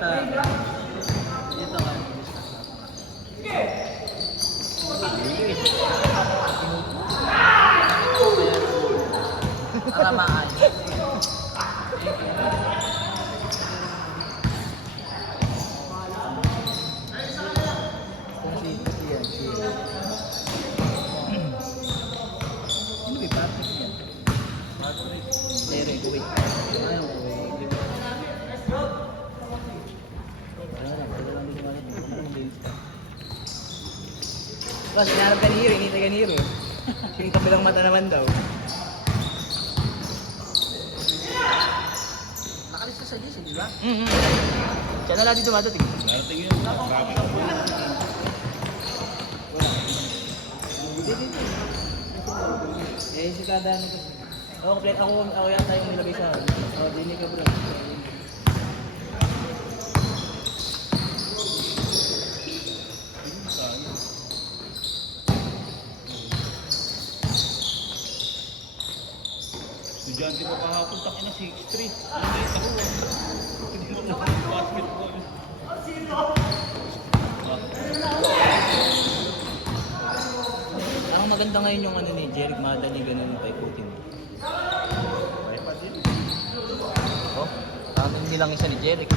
basta dito ka. Para maayos. Kasi hinarap ka ni Hiro, hinita ka ni Hiro. Yung kabilang mata naman daw. Nakalis ka sa GC, di ba? Siya na lang dito matating. Narating yun. Eh, si kada ano kasi. Ako yata yung nilagay sa akin. Dini ka bro. Estudyante pa kahapon, takin na 6'3". Hindi ako. Basketball. Ang maganda ngayon yung ano ni Jeric Madali, ganun yung kay Putin. Oh, parang hindi lang isa ni Jeric.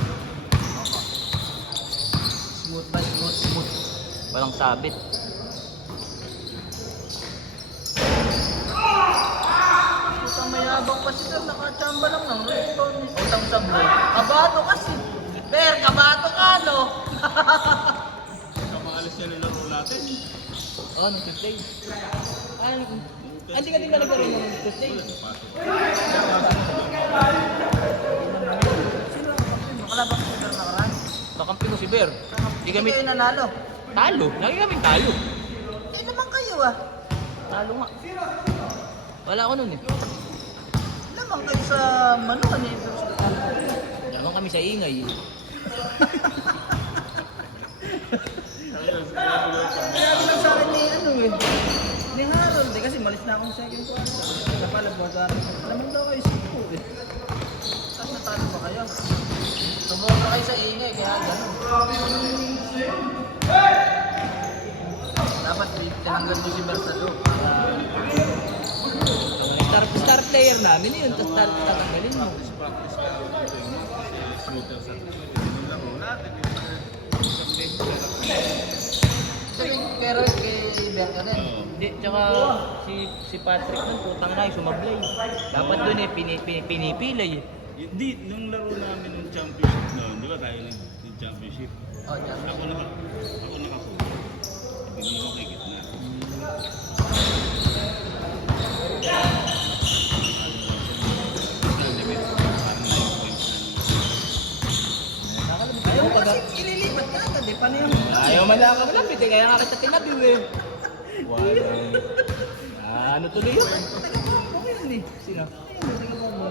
Smooth ba? Smooth. Walang sabit. Utang mayabang pa sila, nakachamba lang ng respawn. Utang sablay. Kabato kasi. Per, kabato ka, no? Kamaalis niya nilaro natin. Oh, nung Tuesday. Hindi ka din talaga rin nung Tuesday. Sino ang kapatid mo? Kalabang si Per nakaraan? Kakampi ko si Bear. Hindi Hindi kami kayo nanalo. talo. Lagi kaming talo. Eh naman kayo ah. Talo nga. Wala ako nun eh. Naman kayo sa manukan eh. Naman kami sa ingay. Kaya lang sa akin ni ano eh. Ni Harold eh. Kasi malis na akong second quarter. Sa palabas sa akin. Naman daw kayo sipo eh. Tapos natalo pa kayo. Tumura kayo sa ingay kaya ganun. Dapat tinanggal mo si Bersado. Star player namin yun. Tapos tatanggalin mo. Practice ka ako dito. Shooter sa nilaro natin. Sabi pero kay Berka rin. Hindi, tsaka si Patrick nun, putang na, sumablay. Dapat dun eh, pinipilay eh. Hindi, nung laro namin ng championship noon, di ba tayo nag-championship? Oh, yeah. Ako nakapo. Hindi ko kay gitna. Ayaw mo kasi ililipat ka agad eh. Paano yung... Ayaw man lang malapit eh, kaya nga kita tinabiw eh. Ano tuloy yun? Telepono mo yun eh. Sino? Ayun, telepono mo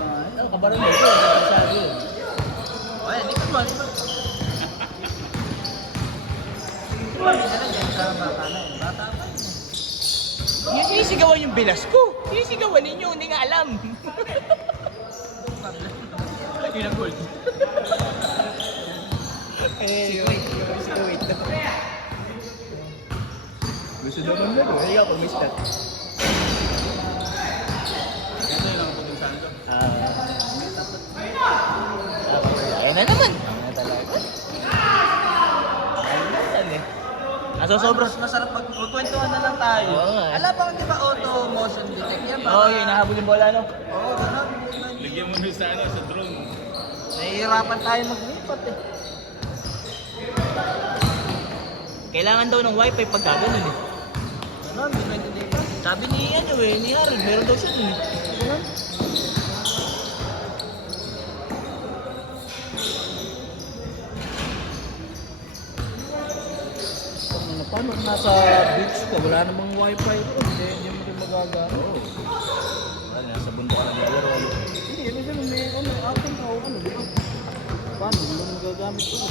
ba? Ano, kabaran mo ito, sabi yun. Oh, ayan, likod mo, likod. Hindi na dyan sa bata na yun. Bata pa yun. Yung sinisigawan yung bilas ko. Sinisigawan ninyo, hindi nga alam. Yun ang gold. Wait. Gusto daw ng laro, ayaw pag may stat. Ano yun ang pag-insan ko? Ayun na naman. Ano talaga? Ayun na yan eh. Nasosobra. Mas masarap pag magkwentuhan na lang tayo. Oo nga. Alam ba di ba auto motion detect yan? Oo, yun, nahabol yung bola, no? Oo, ganun. Ligyan mo na sa drone. Nahihirapan tayo maglipat eh. Kailangan daw ng wifi pag gano'n eh. Ganun, depende dito. Sabi ni ano eh, ni Harold, meron daw siya dun eh. Ganun. Paano nasa beach ka? Wala namang wifi ko. Hindi mo rin magagano. Wala, nasa bundok ka naglaro. Hindi, ibig sabihin may ano, akin ka o ano, di ba? Paano? Hindi mo magagamit ko.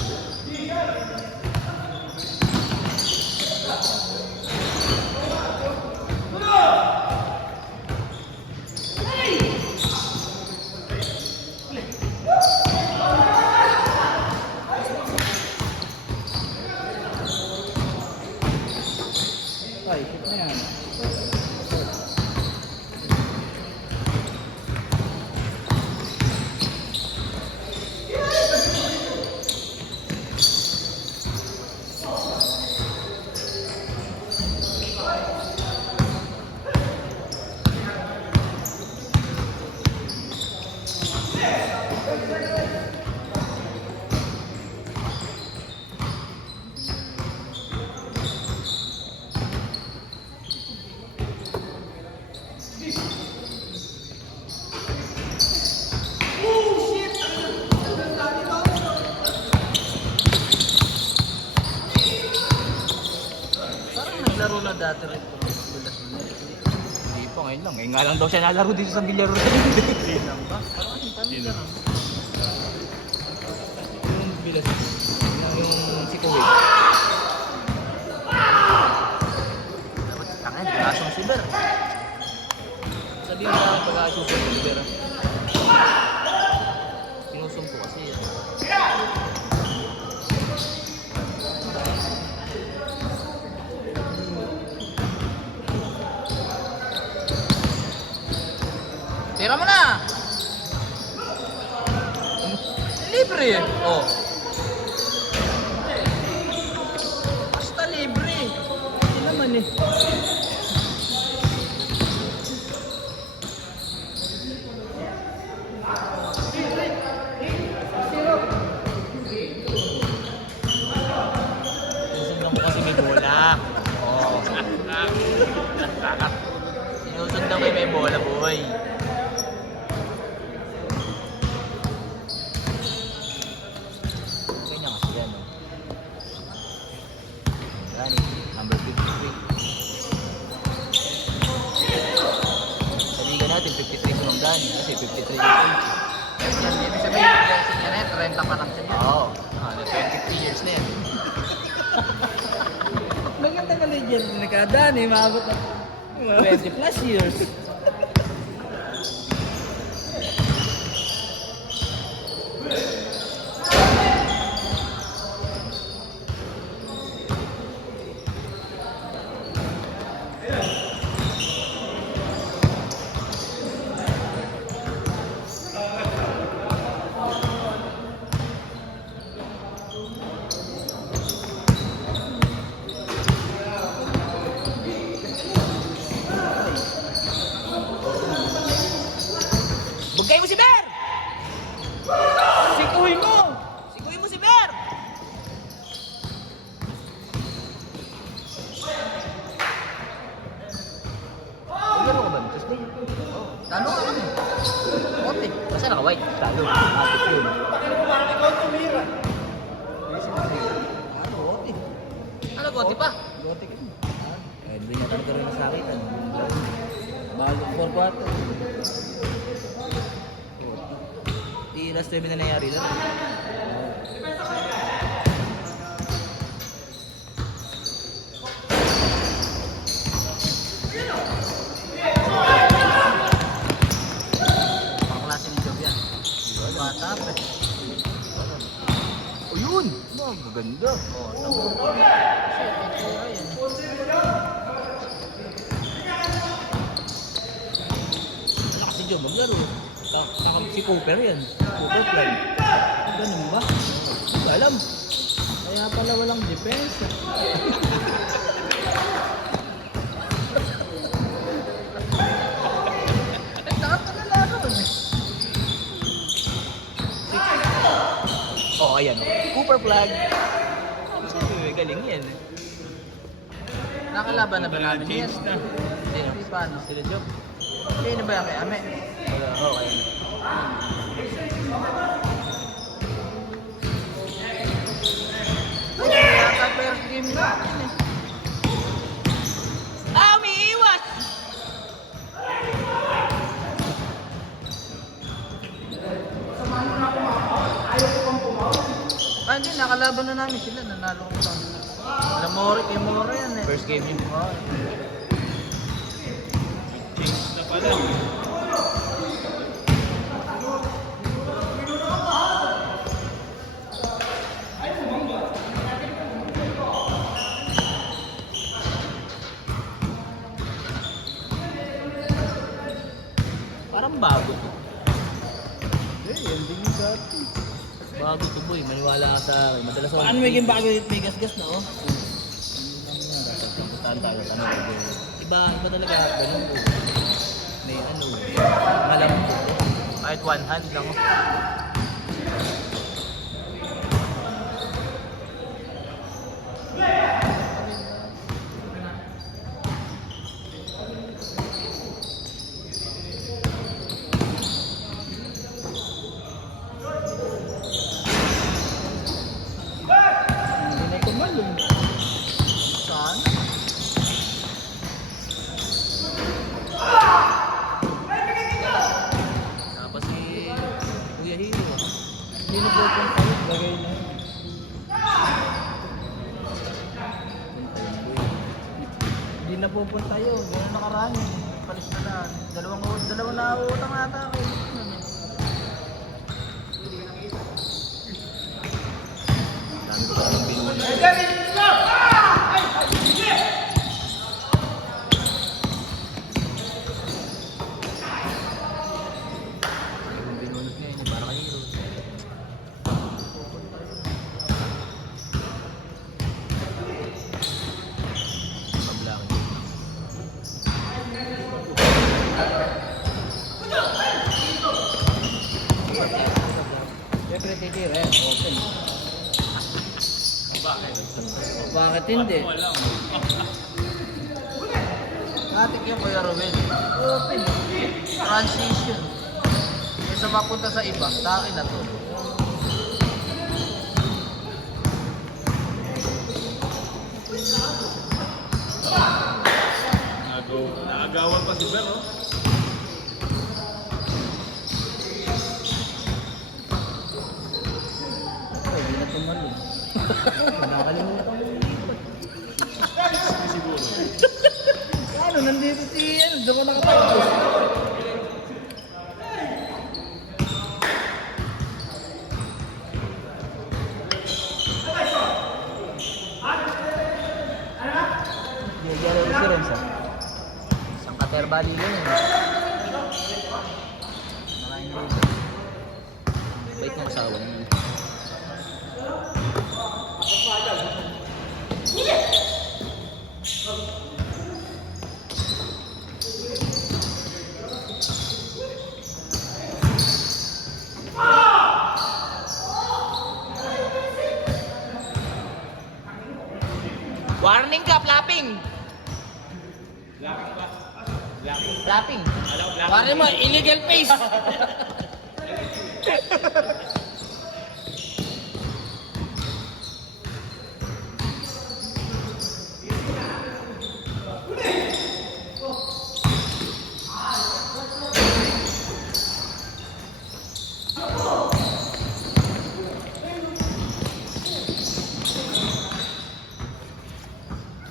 dati rin po. Bulas mo na. Hindi pa ngayon lang. Ngayon nga lang daw siya nalaro dito sa Villaro. Hindi lang ba? Parang kasing kami Sino? ka. Yung Vilas. Yung si Kuwait. Tangin, kasong si Ber. Sabihin mo lang pag-aasusin ko, pero sinusumpo kasi yan. Tira mo na! Libre! Oh. Basta libre. Hindi naman eh. Sinusundan ko kasi may bola. Oo. Sinusundan ko yung may bola, boy. Okay na kasi yan, no? Yan, number 53. Sa liga natin, 53 si Mang Dani kasi 53 yung age. Yan, ibig sabihin, blessing niya na yan. 30 pa lang siya. Oo. 23 years na yan. Maganda ka legend. Nagkadaan eh. Maabot na 20 plus years. Bugay mo si Ber! Sikuhin mo! Sikuhin mo si Ber! Laro ka ba? Tuesday? Talo ka kami. Kote. Basta naka-white. Talo. Atis yun. Ano, kote. Ano, konti pa? Kote ka. Eh, hindi na talaga rin nasakitan. Balo, 4 quarter. Di last 7 na nangyari lang. Mga klase ng job yan. Bata pa. O yun! Oh, maganda. Oh, tamo. Ano kasi Joe, maglaro. Saka si Cooper yan. Cooper plan. Ganun ba? Hindi ko alam. Kaya pala walang defense. Lahat na lalo eh. Oh, ayan. Oh. Cooper flag. Uy, galing yan. Nakalaban na ba namin yan? Change na. Hindi pa, no? Sila Joe. Hindi na ba yan kay Ame? Wala. Oh, kaya na. Ay, yata first game natin eh. Ah, umiiwas! Ah, hindi, nakalaban na namin sila. Nanalo ko pa. Alam mo, kay Moro yan eh. First game yun. Oh, Change na pala. Parang bago to. eh, yan din yung dati. Bago to boy, maniwala ka sa akin. Madalas ako. Ano may bago yung may gas-gas na oh? Tanda-tanda. Iba talaga. Ganun po. May ano. Alam ko. Kahit one hand lang. Hindi na tumalong. Saan? Lagay na yun. Hindi na pupunta yun. Ganun nakaraan yun. Palis na na. Dalawang nauutang ata ako. Dami ko lang binuno. Yung binunot ngayon, para kay Hero. Pablaki. Siyempre titira yan. Open. Bakit hindi? Atik yung Kuya Ruel. Open. Transition. Kaysa mapunta sa iba, sa akin na to. Naagawan pa si Ber, oh. Ay, hindi na tumalong. Nakakalimutan ko yung lipat. Siguro. Ano, nandito si, doon ko nakatayo. Yaro si Renzo. Isang katerbali lang yun. Nakain din. Bait ng asawa niya. Warning ka, flapping! Flapping. Pare mo, illegal face.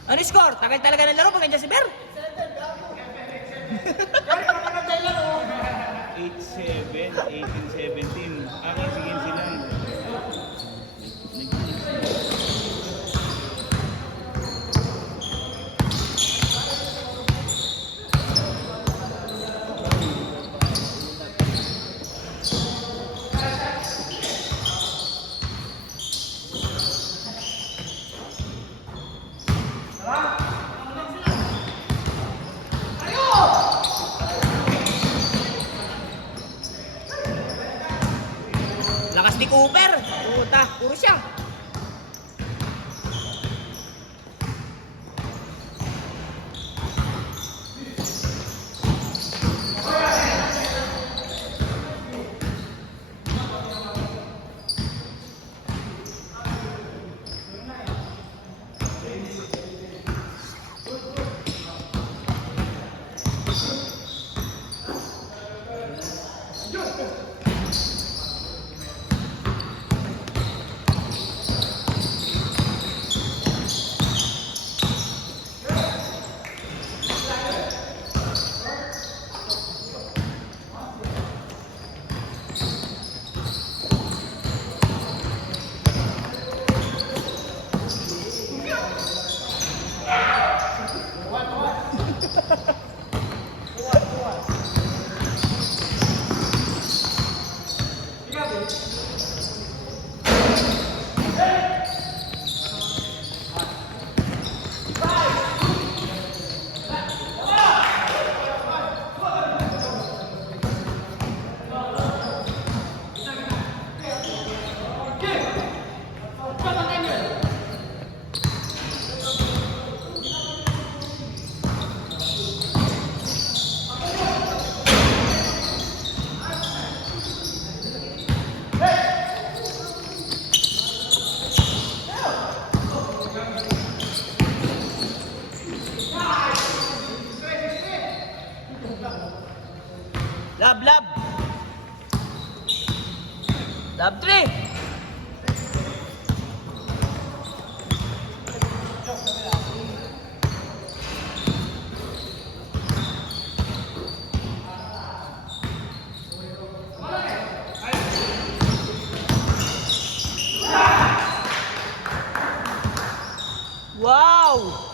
Ano score? Tagal talaga ng laro pag nandiyan si Ber. 8-7, 18-17. Akin, sige sila. Lakas ni Cooper. Puta, puro siya.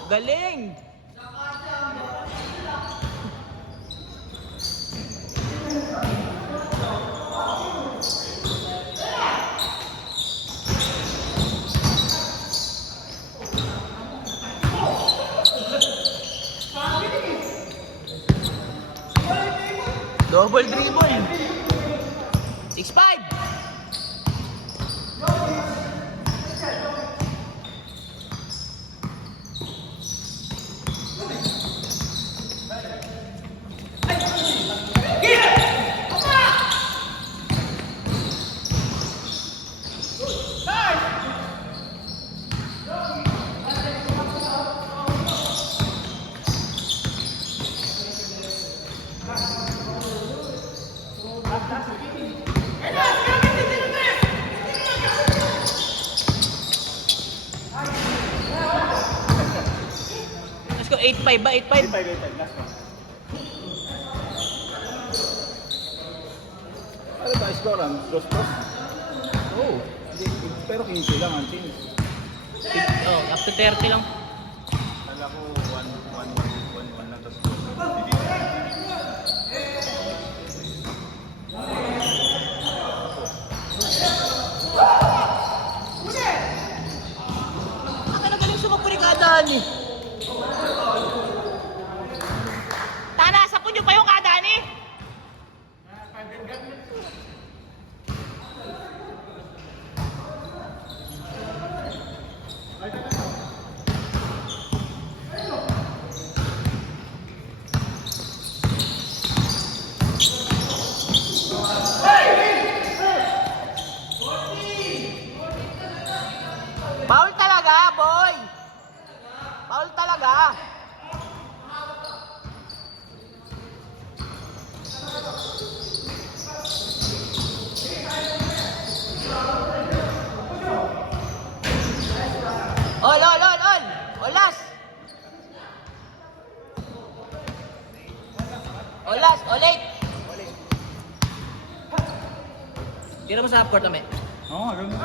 Galing! Double dribble. 6-5. Let's go, 8-5 ba? 8-5? 5, last one. Ano ba, score ang dos-dos? Oh. Pero 15 lang ang team. Oh, up to 30 lang. Kala ko 1-1 na dos. Ang galing sumagpurikadaan eh. Tana, sa punyo pa yung kadaan eh. Foul talaga, boy! Foul talaga! Ol! Olas! Olas! Olik! Tira mo sa court, ame. Oo, ganun.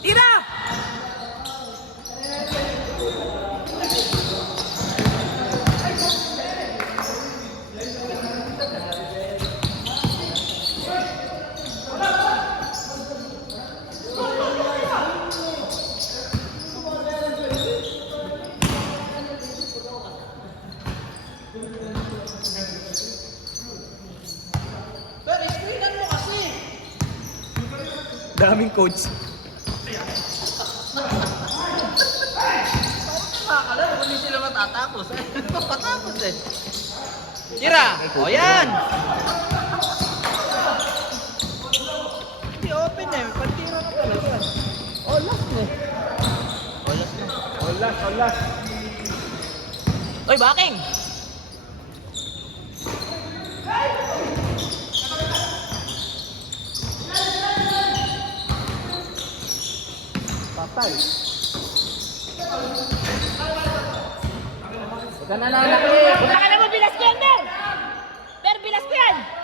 Tira! Pero screenan mo kasi. Daming coach. Akala ko hindi sila matatapos. Patapos eh. Tira! O yan! Hindi open eh. Pantira ka pala dyan. Oh, last na eh. Olas na. Olas. Oy, backing! Patay. Huwag ka na nanakit. Punta ka na mo, bilas ko yan, Mer! Mer, bilas ko yan!